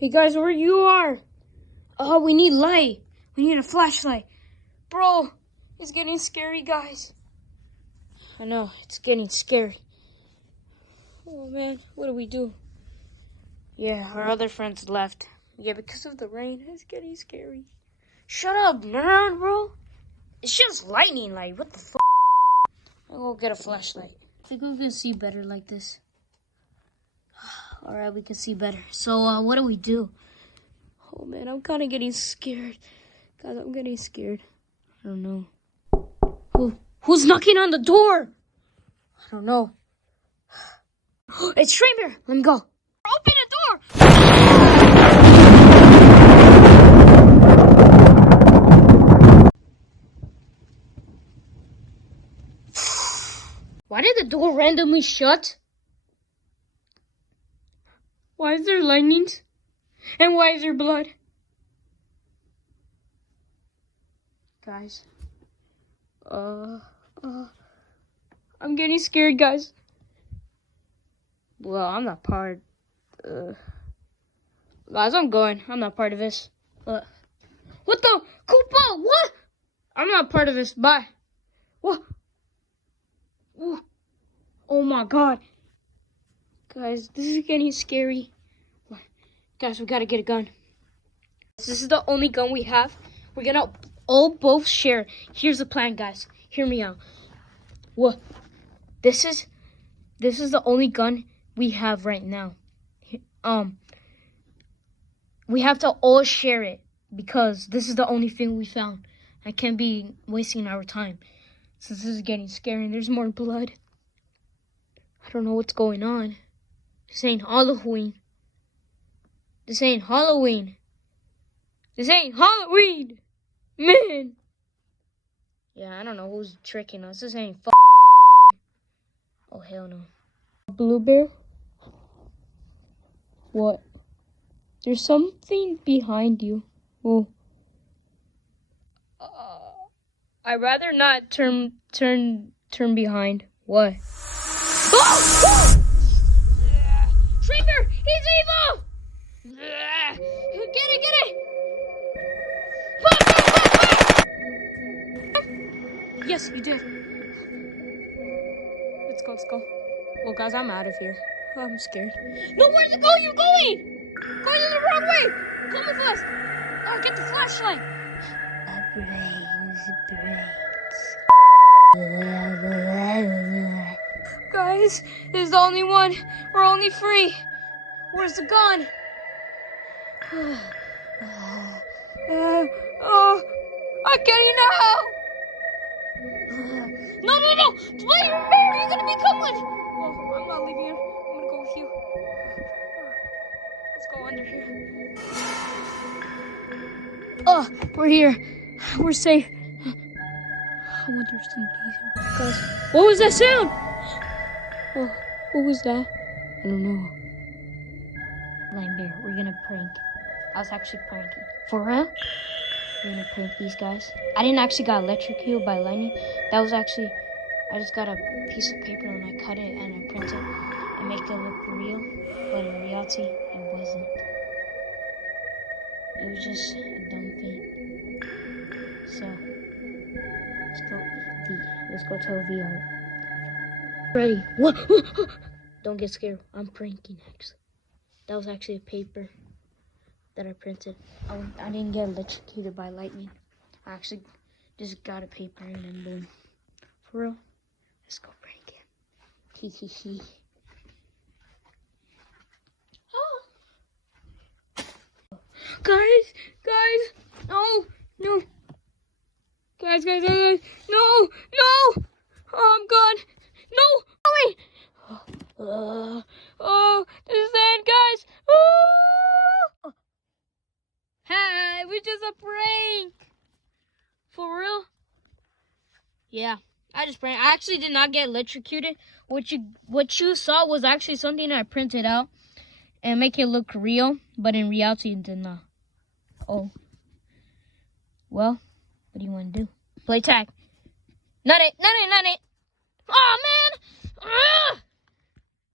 Hey guys, where you are? Oh, we need light. We need a flashlight. Bro, it's getting scary, guys. I know, it's getting scary. Oh man, what do we do? Yeah, our other friends left. Yeah, because of the rain, it's getting scary. Shut up, nerd, bro. It's just lightning, like, what the f***? I'll go get a flashlight. I think we can see better like this. Alright, we can see better. So, what do we do? Oh man, I'm kind of getting scared. Guys, I'm getting scared. I don't know. Who's knocking on the door? I don't know. It's Stranger. Let me go. Open the door. Why did the door randomly shut? Why is there lightnings? And why is there blood? Guys. I'm getting scared, guys. Well, I'm not part. Guys, I'm going. I'm not part of this. What the? Koopa, what? I'm not part of this. Bye. What? Oh my god. Guys, this is getting scary. Guys, we gotta get a gun. This is the only gun we have. We're gonna all both share. Here's the plan, guys. Hear me out. What? This is the only gun we have right now. We have to all share it because this is the only thing we found. I can't be wasting our time since this is getting scary and there's more blood. I don't know what's going on. This ain't Halloween. This ain't Halloween. This ain't Halloween, man. Yeah, I don't know who's tricking us. This ain't Oh, hell no. Blue bear? What? There's something behind you. Oh. I'd rather not turn behind. What? Oh! Shrinker! He's evil! Get it! Yes, you did. Let's go. Well, guys, I'm out of here. I'm scared. No, where's it going? You're going! Going in the wrong way! Come with us! Oh, get the flashlight! Guys, this is the only one. We're only free. Where's the gun? I'm getting out! No! Wait, you're gonna become one! Well, I'm not leaving you. I'm gonna go with you. Let's go under here. Oh, we're here. We're safe. I wonder if somebody's here. Guys, what was that sound? Oh, what was that? I don't know. Blind bear, we're gonna prank. I was actually pranking. For real? We're gonna prank these guys. I didn't actually got electrocuted by lightning. That was actually, I just got a piece of paper and I cut it and I printed it and make it look real. But in reality, it wasn't. It was just a dumb thing. So, let's go tell VR. Ready? What? Don't get scared. I'm pranking, actually. That was actually a paper that I printed. I didn't get electrocuted by lightning. I actually just got a paper and then boom. For real? Let's go prank him. Hee. Guys, no. Guys, no. Oh, I'm gone. No, wait. This is the end, guys. Oh. Hi, it was just a prank. For real? Yeah, I just pranked. I actually did not get electrocuted. What you saw was actually something I printed out and make it look real, but in reality it did not. Oh. Well, what do you want to do? Play tag. Not it. Oh, man.